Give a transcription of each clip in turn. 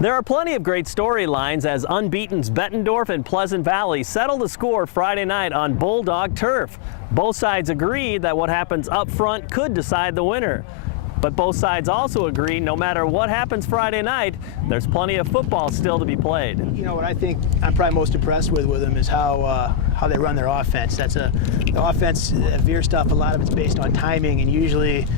There are plenty of great storylines as unbeaten's Bettendorf and Pleasant Valley settle the score Friday night on Bulldog turf. Both sides agree that what happens up front could decide the winner. But both sides also agree no matter what happens Friday night, there's plenty of football still to be played. You know what I think I'm probably most impressed with them is how they run their offense. The offense veer stuff, a lot of it's based on timing, and usually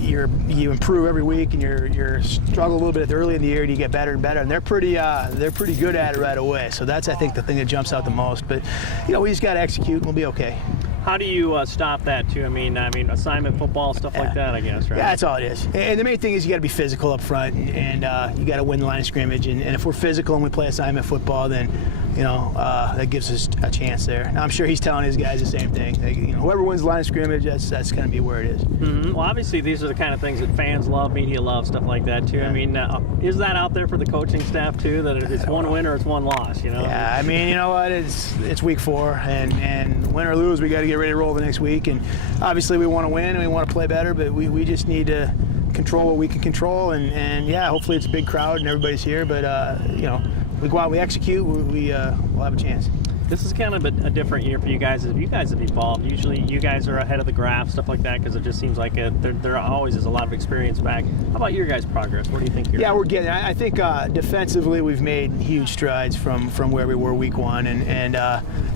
you improve every week, and you struggle a little bit early in the year, and you get better and better. And they're pretty good at it right away. So that's, I think, the thing that jumps out the most. But you know, we just got to execute, and we'll be okay. How do you stop that too? I mean, assignment football, stuff like that, I guess, right? Yeah, that's all it is. And the main thing is you got to be physical up front, and you got to win the line of scrimmage. And if we're physical and we play assignment football, then you know that gives us a chance there. Now, I'm sure he's telling his guys the same thing. You know, whoever wins the line of scrimmage, that's going to be where it is. Mm-hmm. Well, obviously, these are the kind of things that fans love, media love, stuff like that too. I mean, is that out there for the coaching staff too? That it's one win or it's one loss? You know? Yeah, I mean, you know what? It's week 4, and win or lose, we got to get ready to roll the next week. And obviously, we want to win and we want to play better, but we just need to control what we can control. And yeah, hopefully it's a big crowd and everybody's here. But you know, we go out, we execute, we'll have a chance. This is kind of a different year for you guys as you guys have evolved. Usually you guys are ahead of the graph, stuff like that, because it just seems like there always is a lot of experience back. How about your guys' progress? Where do you think you're at? We're getting it. I think defensively we've made huge strides from where we were week 1. And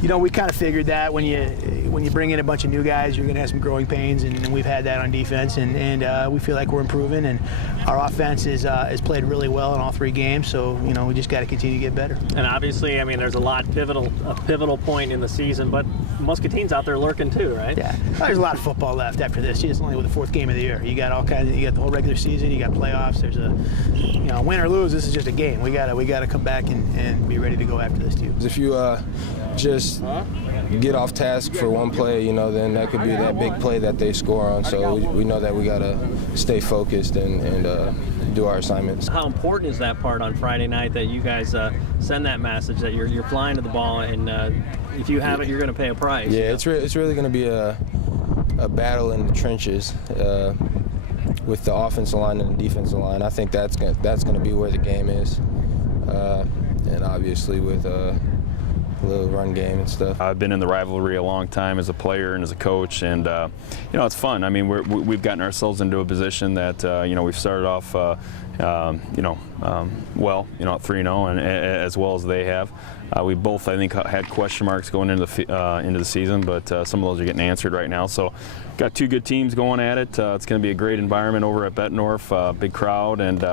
you know, we kind of figured that when you bring in a bunch of new guys, you're going to have some growing pains, and we've had that on defense. And we feel like we're improving, and our offense is played really well in all 3 games. So, you know, we just got to continue to get better. And obviously, I mean, there's a pivotal point in the season, but Muscatine's out there lurking too, right? Yeah, there's a lot of football left after this. It's only with the 4th game of the year. You got all kinds. You got the whole regular season. You got playoffs. There's you know, win or lose. This is just a game. We gotta come back and be ready to go after this too. If you just get off task for one play, you know, then that could be that big play that they score on. So we know that we gotta stay focused and do our assignments. How important is that part on Friday night that you guys send that message that you're flying to the ball, and if you have it, you're going to pay a price? Yeah, it's really going to be a battle in the trenches with the offensive line and the defensive line. I think that's going to be where the game is, and obviously with a little run game and stuff. I've been in the rivalry a long time as a player and as a coach, and you know, it's fun. I mean, we've gotten ourselves into a position that you know, we've started off you know, well, you know, 3-0, and as well as they have. We both, I think, had question marks going into the season, but some of those are getting answered right now. So, got 2 good teams going at it. It's going to be a great environment over at Bettendorf, big crowd, and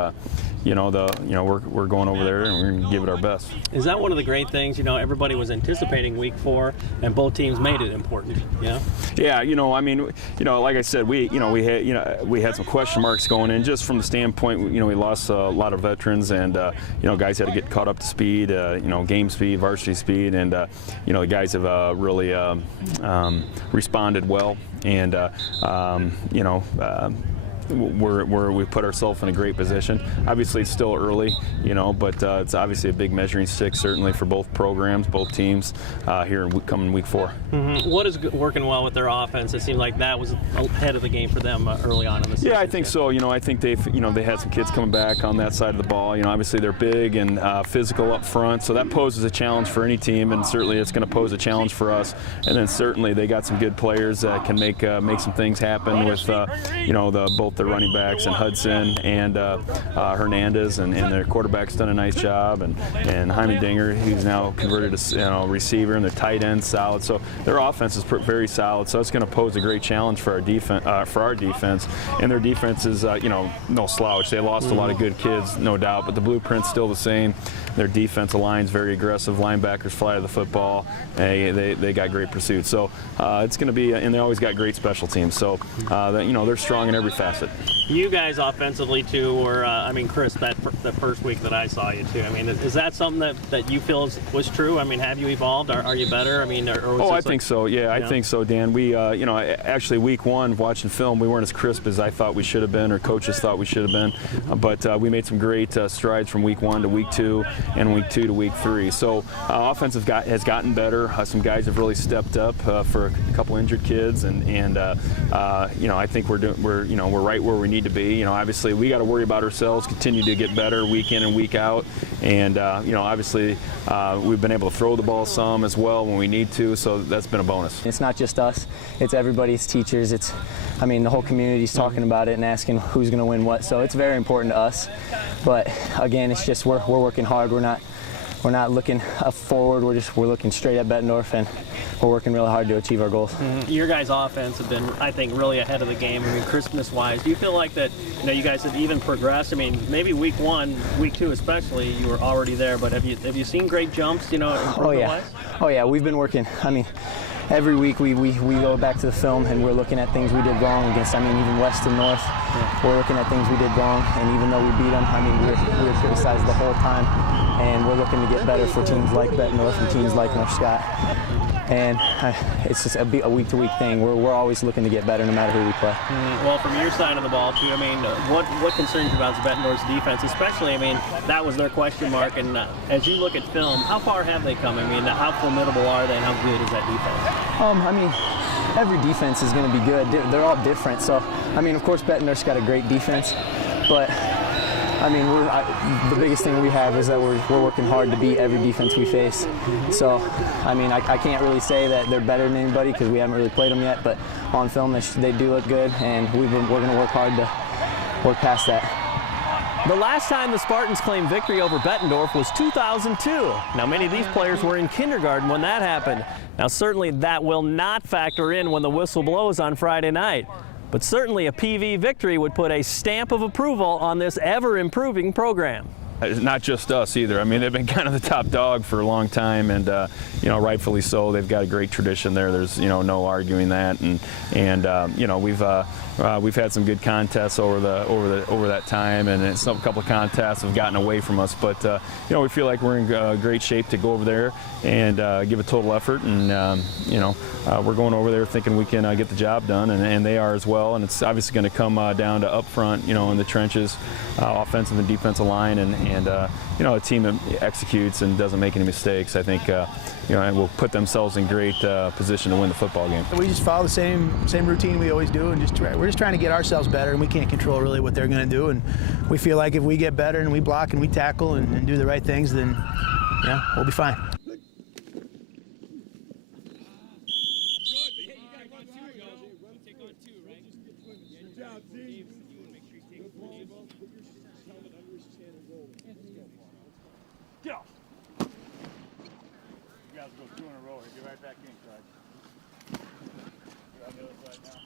you know, we're going over there and we're going to give it our best. Is that one of the great things? You know, everybody was anticipating week 4, and both teams made it important. Yeah. Yeah. You know, I mean, you know, like I said, we had some question marks going in just from the standpoint. You know, we lost a lot of veterans, and you know, guys had to get caught up to speed. You know, game speed, varsity speed, and you know, the guys have really responded well, and you know. We put ourselves in a great position. Obviously, it's still early, you know, but it's obviously a big measuring stick, certainly for both programs, both teams here coming week 4. Mm-hmm. What is working well with their offense? It seemed like that was ahead of the game for them early on in the season. Yeah, I think so. You know, I think they had some kids coming back on that side of the ball. You know, obviously they're big and physical up front, so that poses a challenge for any team, and certainly it's going to pose a challenge for us. And then certainly they got some good players that can make some things happen with you know, both the running backs and Hudson and Hernandez, and their quarterback's done a nice job, and Heimendinger, who's now converted to receiver, and their tight end solid. So their offense is very solid. So it's going to pose a great challenge for our defense. And their defense is you know, no slouch. They lost a lot of good kids, no doubt, but the blueprint's still the same. Their defensive line's very aggressive. Linebackers fly to the football. They got great pursuit. So it's going to be, and they always got great special teams. So you know, they're strong in every facet. You guys offensively too were, I mean, Chris, the first week that I saw you too, I mean, is that something that you feel was true? I mean, have you evolved? Are you better? I mean, I think so. Yeah, I think so, Dan. We, you know, actually week 1, watching film, we weren't as crisp as I thought we should have been, or coaches thought we should have been. But we made some great strides from week 1 to week 2, and week 2 to week 3. So offense has gotten better. Some guys have really stepped up for a couple injured kids, and you know, I think we're right where we need need to be. You know, obviously we got to worry about ourselves, continue to get better week in and week out, and you know, obviously we've been able to throw the ball some as well when we need to, so that's been a bonus. It's not just us, it's everybody, it's teachers, it's, I mean, the whole community's talking about it and asking who's going to win what, so it's very important to us. But again, it's just we're working hard. We're not looking forward. We're looking straight at Bettendorf, and we're working really hard to achieve our goals. Your guys' offense have been, I think, really ahead of the game. I mean, Christmas-wise, do you feel like that? You know, you guys have even progressed. I mean, maybe week 1, week 2 especially, you were already there. But have you seen great jumps? You know, improvement-wise? Oh yeah, we've been working. I mean, every week we go back to the film and we're looking at things we did wrong against, I mean, even West and North. We're looking at things we did wrong, and even though we beat them, I mean, we were criticized the whole time, and we're looking to get better for teams like Bettendorf and teams like North Scott. And it's just a week-to-week thing. We're always looking to get better no matter who we play. Well, from your side of the ball, too, I mean, what concerns you about Bettendorf's defense, especially, I mean, that was their question mark, and as you look at film, how far have they come? I mean, how formidable are they, and how good is that defense? I mean, every defense is going to be good. They're all different. So, I mean, of course, Bettendorf's got a great defense, but I mean, the biggest thing we have is that we're working hard to beat every defense we face. So, I mean, I can't really say that they're better than anybody because we haven't really played them yet, but on film they do look good, and we're going to work hard to work past that. The last time the Spartans claimed victory over Bettendorf was 2002. Now, many of these players were in kindergarten when that happened. Now, certainly that will not factor in when the whistle blows on Friday night. But certainly a PV victory would put a stamp of approval on this ever-improving program. It's not just us either. I mean, they've been kind of the top dog for a long time, and you know, rightfully so. They've got a great tradition there. There's, you know, no arguing that, and you know, we've had some good contests over that time, and a couple of contests have gotten away from us. But you know, we feel like we're in great shape to go over there and give a total effort, and you know, we're going over there thinking we can get the job done, and they are as well. And it's obviously going to come down to up front, you know, in the trenches, offensive and defensive line, and you know, a team that executes and doesn't make any mistakes, I think you know, will put themselves in great position to win the football game. We just follow the same routine we always do, and we're just trying to get ourselves better, and we can't control really what they're going to do. And we feel like if we get better and we block and we tackle and do the right things, then yeah, we'll be fine. Go! You guys go 2 in a row. Get right back in, Craig. You're on the other side now.